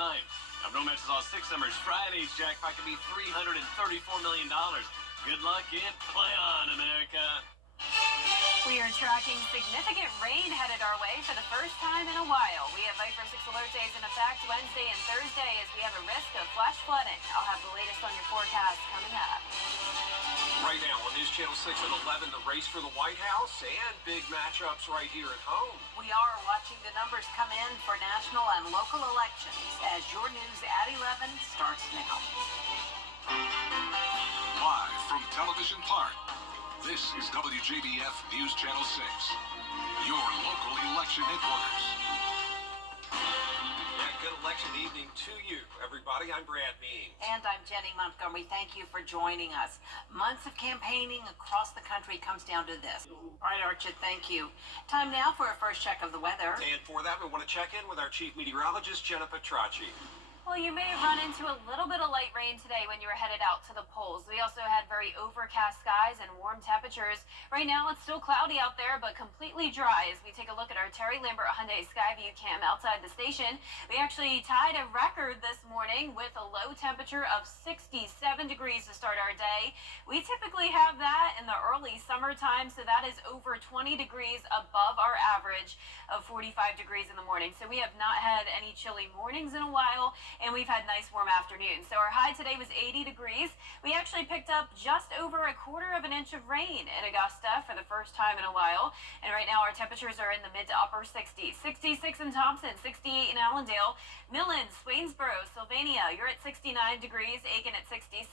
night. Now, no matches on 6 numbers. Friday's jackpot could be $334 million. Good luck and play on, America. We are tracking significant rain headed our way for the first time in a while. We have Viper 6 alert days in effect Wednesday and Thursday as we have a risk of flash flooding. I'll have the latest on your forecast coming up. Right now on News Channel 6 at 11, the race for the White House and big matchups right here at home. We are watching the numbers come in for national and local elections as your news at 11 starts now. Live from Television Park, this is WJBF News Channel 6, your local election headquarters. Good election evening to you, everybody. I'm Brad Means. And I'm Jenny Montgomery. Thank you for joining us. Months of campaigning across the country comes down to this. All right, Archie, thank you. Time now for a first check of the weather. And for that, we want to check in with our chief meteorologist, Jenna Petracci. Well, you may have run into a little bit of light rain today when you were headed out to the polls. We also had very overcast skies and warm temperatures. Right now, it's still cloudy out there, but completely dry. As we take a look at our Terry Lambert Hyundai Skyview cam outside the station, we actually tied a record this morning with a low temperature of 67 degrees to start our day. We typically have that in the early summertime, so that is over 20 degrees above our average of 45 degrees in the morning. So we have not had any chilly mornings in a while, and we've had nice warm afternoons. So our high today was 80 degrees. We actually picked up just over a quarter of an inch of rain in Augusta for the first time in a while. And right now our temperatures are in the mid to upper 60s. 66 in Thompson, 68 in Allendale, Millen, Swainsboro, Sylvania, you're at 69 degrees, Aiken at 66,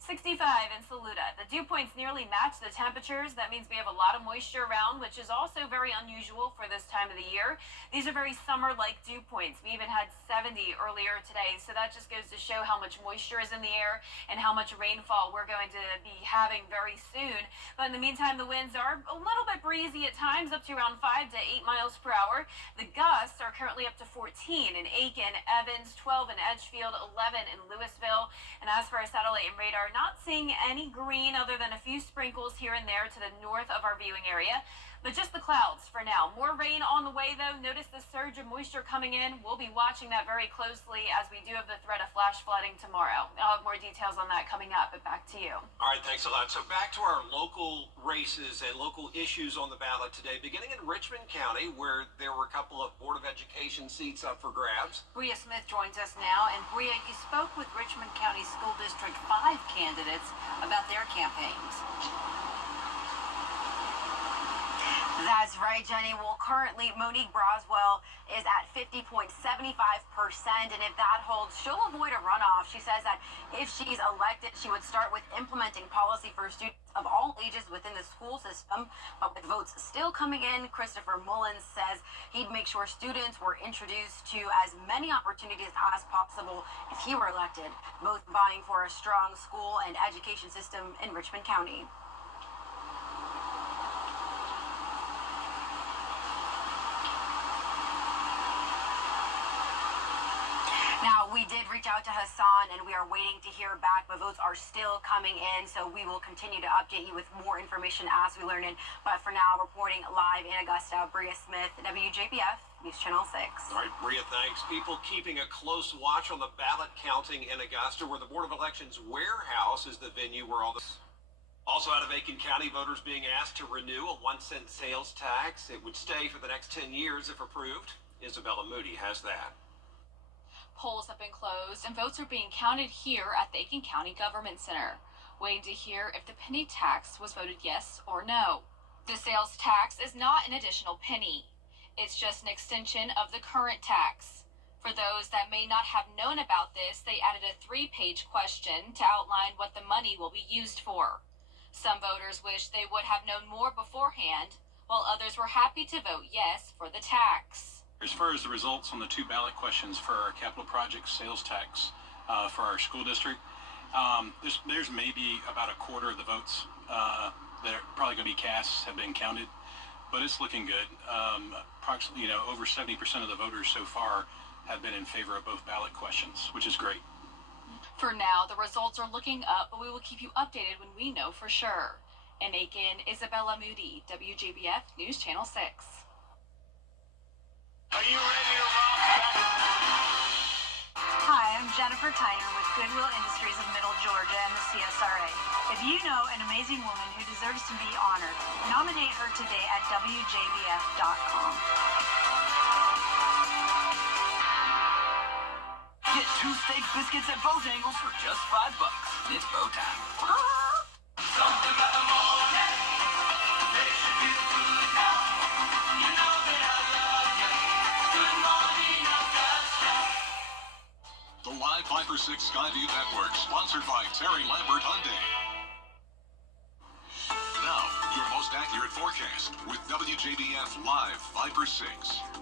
65 in Saluda. The dew points nearly match the temperatures. That means we have a lot of moisture around, which is also very unusual for this time of the year. These are very summer-like dew points. We even had 70 earlier today, so that just goes to show how much moisture is in the air and how much rainfall we're going to be having very soon. But in the meantime, the winds are a little bit breezy at times, up to around 5 to 8 miles per hour. The gusts are currently up to 14 in Aiken, Evans, 12 in Edgefield, 11 in Louisville. And as for our satellite and radar, not seeing any green other than a few sprinkles here and there to the north of our viewing area. But just the clouds for now. More rain on the way, though. Notice the surge of moisture coming in. We'll be watching that very closely as we do have the threat of flash flooding tomorrow. I'll have more details on that coming up, but back to you. All right, thanks a lot. So back to our local races and local issues on the ballot today, beginning in Richmond County, where there were a couple of Board of Education seats up for grabs. Bria Smith joins us now. And Bria, you spoke with Richmond County School District 5 candidates about their campaigns. That's right, Jenny. Well, currently, Monique Broswell is at 50.75%, and if that holds, she'll avoid a runoff. She says that if she's elected, she would start with implementing policy for students of all ages within the school system. But with votes still coming in, Christopher Mullins says he'd make sure students were introduced to as many opportunities as possible if he were elected, both vying for a strong school and education system in Richmond County. Now, we did reach out to Hassan, and we are waiting to hear back, but votes are still coming in, so we will continue to update you with more information as we learn it. But for now, reporting live in Augusta, Bria Smith, WJBF, News Channel 6. All right, Bria, thanks. People keeping a close watch on the ballot counting in Augusta, where the Board of Elections warehouse is the venue where all this... Also out of Aiken County, voters being asked to renew a 1-cent sales tax. It would stay for the next 10 years if approved. Isabella Moody has that. Polls have been closed and votes are being counted here at the Aiken County Government Center, waiting to hear if the penny tax was voted yes or no. The sales tax is not an additional penny. It's just an extension of the current tax. For those that may not have known about this, they added a 3-page question to outline what the money will be used for. Some voters wish they would have known more beforehand, while others were happy to vote yes for the tax. As far as the results on the 2 ballot questions for our capital project sales tax for our school district, there's maybe about a quarter of the votes that are probably going to be cast have been counted, but it's looking good. Approximately, over 70% of the voters so far have been in favor of both ballot questions, which is great. For now, the results are looking up, but we will keep you updated when we know for sure. In Aiken, Isabella Moody, WJBF News Channel 6. Are you ready to rock back? Jennifer Tyner with Goodwill Industries of Middle Georgia and the CSRA. If you know an amazing woman who deserves to be honored, nominate her today at WJBF.com. Get 2 steak biscuits at Bojangles for just $5. It's bow time. Something about the morning. Makes you feel good now. You know that I love you. Good morning, Augusta. The Live 5 for 6 Skyview Network, sponsored by Terry Lambert Hyundai. Now, your most accurate forecast with WJBF Live 5 for 6.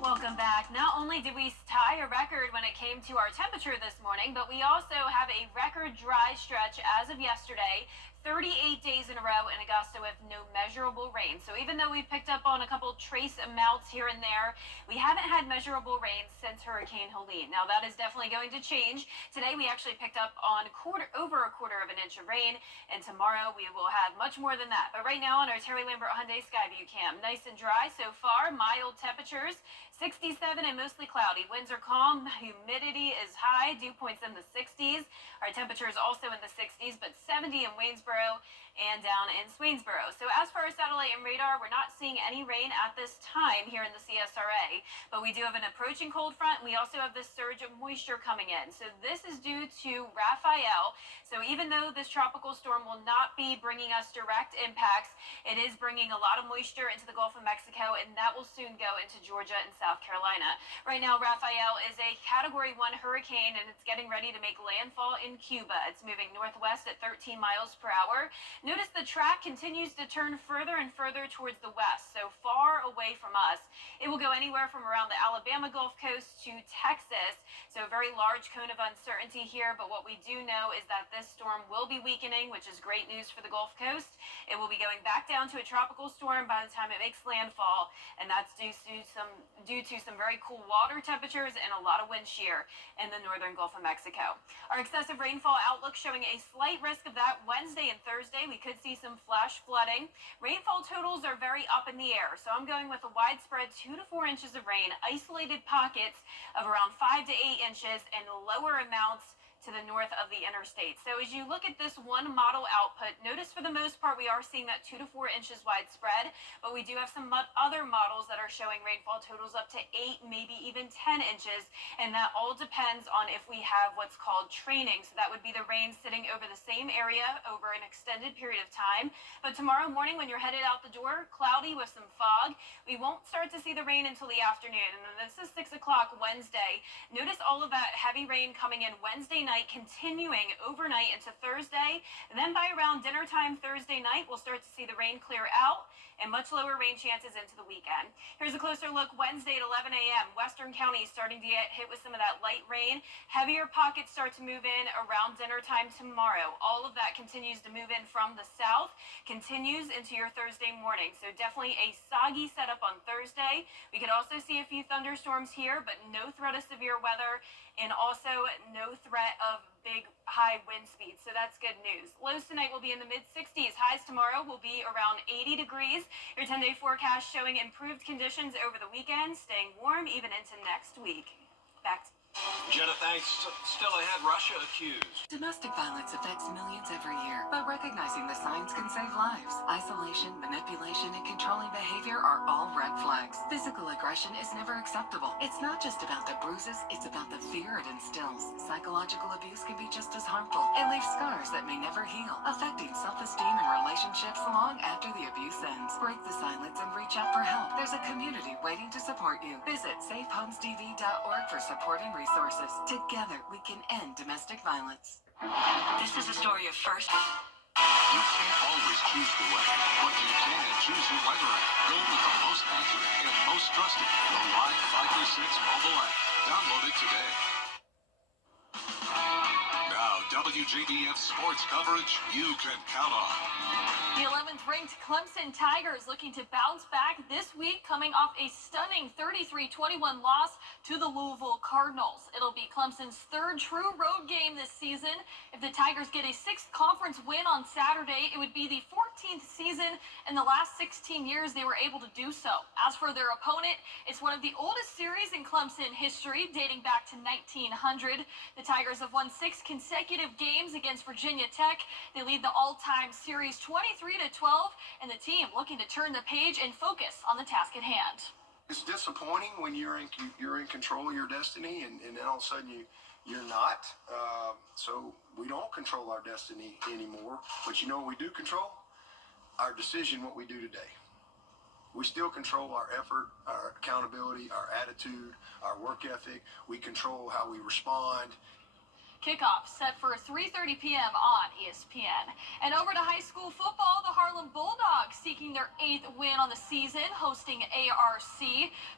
Welcome back. Not only did we tie a record when it came to our temperature this morning, but we also have a record dry stretch as of yesterday. 38 days in a row in Augusta with no measurable rain. So even though we've picked up on a couple trace amounts here and there, we haven't had measurable rain since Hurricane Helene. Now that is definitely going to change. Today we actually picked up on over a quarter of an inch of rain, and tomorrow we will have much more than that. But right now on our Terry Lambert Hyundai Skyview cam, nice and dry so far, mild temperatures, 67 and mostly cloudy. Winds are calm, humidity is high, dew points in the 60s. Our temperature is also in the 60s, but 70 in Waynesboro and down in Swainsboro. So as far as satellite and radar, we're not seeing any rain at this time here in the CSRA, but we do have an approaching cold front. We also have this surge of moisture coming in. So this is due to Raphael. So even though this tropical storm will not be bringing us direct impacts, it is bringing a lot of moisture into the Gulf of Mexico, and that will soon go into Georgia and South Carolina. Right now, Raphael is a Category 1 hurricane, and it's getting ready to make landfall in Cuba. It's moving northwest at 13 miles per hour. Notice the track continues to turn further and further towards the west, so far away from us. It will go anywhere from around the Alabama Gulf Coast to Texas, so a very large cone of uncertainty here, but what we do know is that this storm will be weakening, which is great news for the Gulf Coast. It will be going back down to a tropical storm by the time it makes landfall, and that's due to some very cool water temperatures and a lot of wind shear in the northern Gulf of Mexico. Our excessive rainfall outlook showing a slight risk of that Wednesday and Thursday. We could see some flash flooding. Rainfall totals are very up in the air, so I'm going with a widespread 2 to 4 inches of rain, isolated pockets of around 5 to 8 inches, and lower amounts to the north of the interstate. So as you look at this one model output, notice for the most part we are seeing that 2 to 4 inches widespread, but we do have some other models that are showing rainfall totals up to 8, maybe even 10 inches, and that all depends on if we have what's called training. So that would be the rain sitting over the same area over an extended period of time. But tomorrow morning when you're headed out the door, cloudy with some fog. We won't start to see the rain until the afternoon, and then this is 6 o'clock Wednesday. Notice all of that heavy rain coming in Wednesday night, continuing overnight into Thursday. And then by around dinner time Thursday night, we'll start to see the rain clear out and much lower rain chances into the weekend. Here's a closer look Wednesday at 11 a.m. Western counties starting to get hit with some of that light rain. Heavier pockets start to move in around dinner time tomorrow. All of that continues to move in from the south, continues into your Thursday morning. So definitely a soggy setup on Thursday. We could also see a few thunderstorms here, but no threat of severe weather, and also no threat of big high wind speeds, so that's good news. Lows tonight will be in the mid-60s. Highs tomorrow will be around 80 degrees. Your 10-day forecast showing improved conditions over the weekend, staying warm even into next week. Back to Jenna, thanks. Still ahead, Russia accused. Domestic violence affects millions every year, but recognizing the signs can save lives. Isolation, manipulation, and controlling behavior are all red flags. Physical aggression is never acceptable. It's not just about the bruises, it's about the fear it instills. Psychological abuse can be just as harmful and leave scars that may never heal, affecting self-esteem and relationships long after the abuse ends. Break the silence and reach out for help. There's a community waiting to support you. Visit safehomestv.org for support and resources. Together, we can end domestic violence. This is a story of first. You can't always choose the weather, but you can choose your weather app. Go with the most accurate and most trusted, the Live 5 for 6 mobile app. Download it today. Now, WJBF sports coverage you can count on. The 11th ranked Clemson Tigers looking to bounce back this week, coming off a stunning 33-21 loss to the Louisville Cardinals. It'll be Clemson's third true road game this season. If the Tigers get a sixth conference win on Saturday, it would be the 14th season in the last 16 years they were able to do so. As for their opponent, it's one of the oldest series in Clemson history, dating back to 1900. The Tigers have won 6 consecutive games against Virginia Tech. They lead the all-time series 23-12, and the team looking to turn the page and focus on the task at hand. It's disappointing when you're in control of your destiny, and then all of a sudden you're not. So we don't control our destiny anymore. But you know what we do control? Our decision, what we do today. We still control our effort, our accountability, our attitude, our work ethic. We control how we respond. Kickoff set for 3:30 p.m. on ESPN. And over to high school football, the Harlem Bulldogs seeking their 8th win on the season, hosting ARC.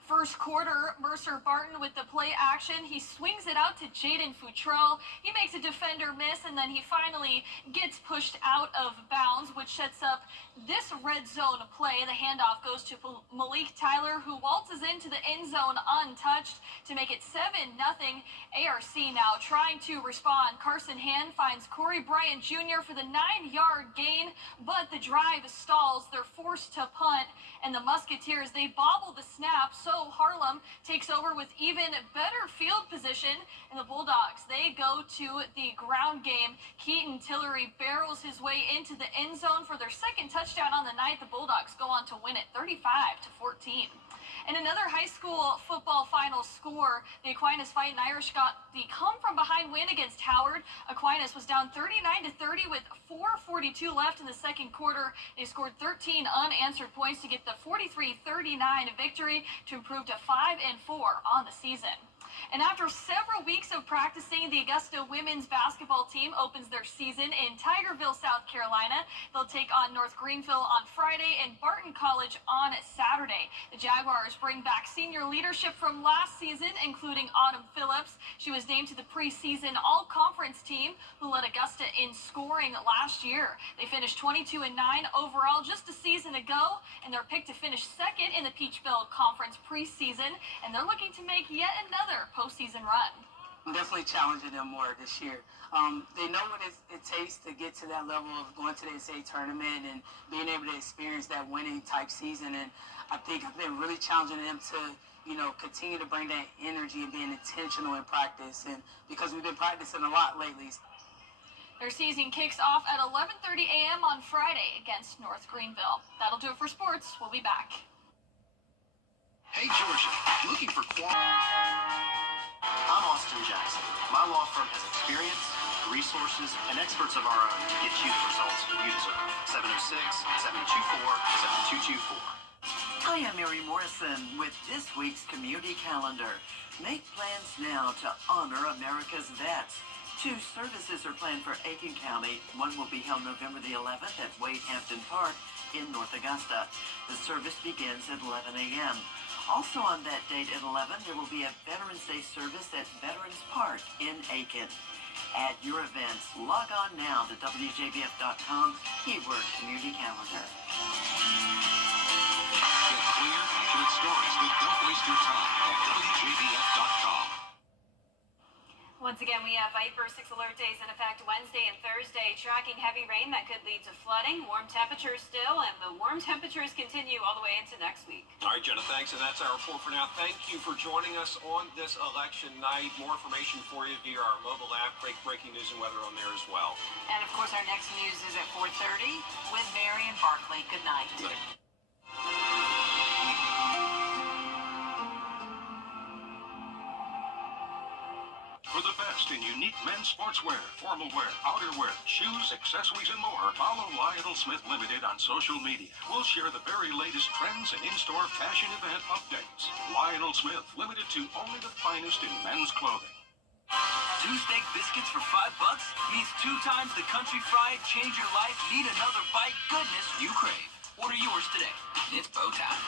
First quarter, Mercer Barton with the play action. He swings it out to Jaden Futrell. He makes a defender miss, and then he finally gets pushed out of bounds, which sets up this red zone play. The handoff goes to Malik Tyler, who waltzes into the end zone untouched to make it 7-0. ARC now trying to respond. Carson Hand finds Corey Bryant Jr. for the 9-yard gain, but the drive stalls. They're forced to punt, and the Musketeers, they bobble the snap, so Harlem takes over with even better field position, and the Bulldogs, they go to the ground game. Keaton Tillery barrels his way into the end zone for their second touchdown on the night. The Bulldogs go on to win it 35-14. In another high school football final score, the Aquinas Fighting Irish got the come-from-behind win against Howard. Aquinas was down 39-30 with 4:42 left in the second quarter. They scored 13 unanswered points to get the 43-39 victory to improve to 5-4 on the season. And after several weeks of practicing, the Augusta women's basketball team opens their season in Tigerville, South Carolina. They'll take on North Greenville on Friday and Barton College on Saturday. The Jaguars bring back senior leadership from last season, including Autumn Phillips. She was named to the preseason all-conference team, who led Augusta in scoring last year. They finished 22-9 overall just a season ago, and they're picked to finish second in the Peach Belt Conference preseason, and they're looking to make yet another postseason run. I'm definitely challenging them more this year. They know what it takes to get to that level of going to the NCAA tournament and being able to experience that winning type season. And I think I've been really challenging them to, continue to bring that energy and being intentional in practice. And because we've been practicing a lot lately. Their season kicks off at 11:30 a.m. on Friday against North Greenville. That'll do it for sports. We'll be back. Hey, Georgia, looking for quality? I'm Austin Jackson. My law firm has experience, resources, and experts of our own to get you the results you deserve. 706-724-7224. Hi, I'm Mary Morrison with this week's community calendar. Make plans now to honor America's vets. 2 services are planned for Aiken County. One will be held November the 11th at Wade Hampton Park in North Augusta. The service begins at 11 a.m. Also on that date at 11, there will be a Veterans Day service at Veterans Park in Aiken. Add your events. Log on now to WJBF.com, keyword community calendar. Get clear, accurate stories that don't waste your time at WJBF.com. Once again, we have Viper 6 alert days in effect Wednesday and Thursday, tracking heavy rain that could lead to flooding, warm temperatures still, and the warm temperatures continue all the way into next week. All right, Jenna, thanks, and that's our report for now. Thank you for joining us on this election night. More information for you via our mobile app, breaking news and weather on there as well. And of course, our next news is at 4:30 with Mary and Barkley. Good night. For the best in unique men's sportswear, formal wear, outerwear, shoes, accessories, and more, follow Lionel Smith Limited on social media. We'll share the very latest trends and in-store fashion event updates. Lionel Smith Limited to only the finest in men's clothing. 2 steak biscuits for $5 means 2 times the country fried change your life. Need another bite? Goodness, you crave. Order yours today. It's bow time.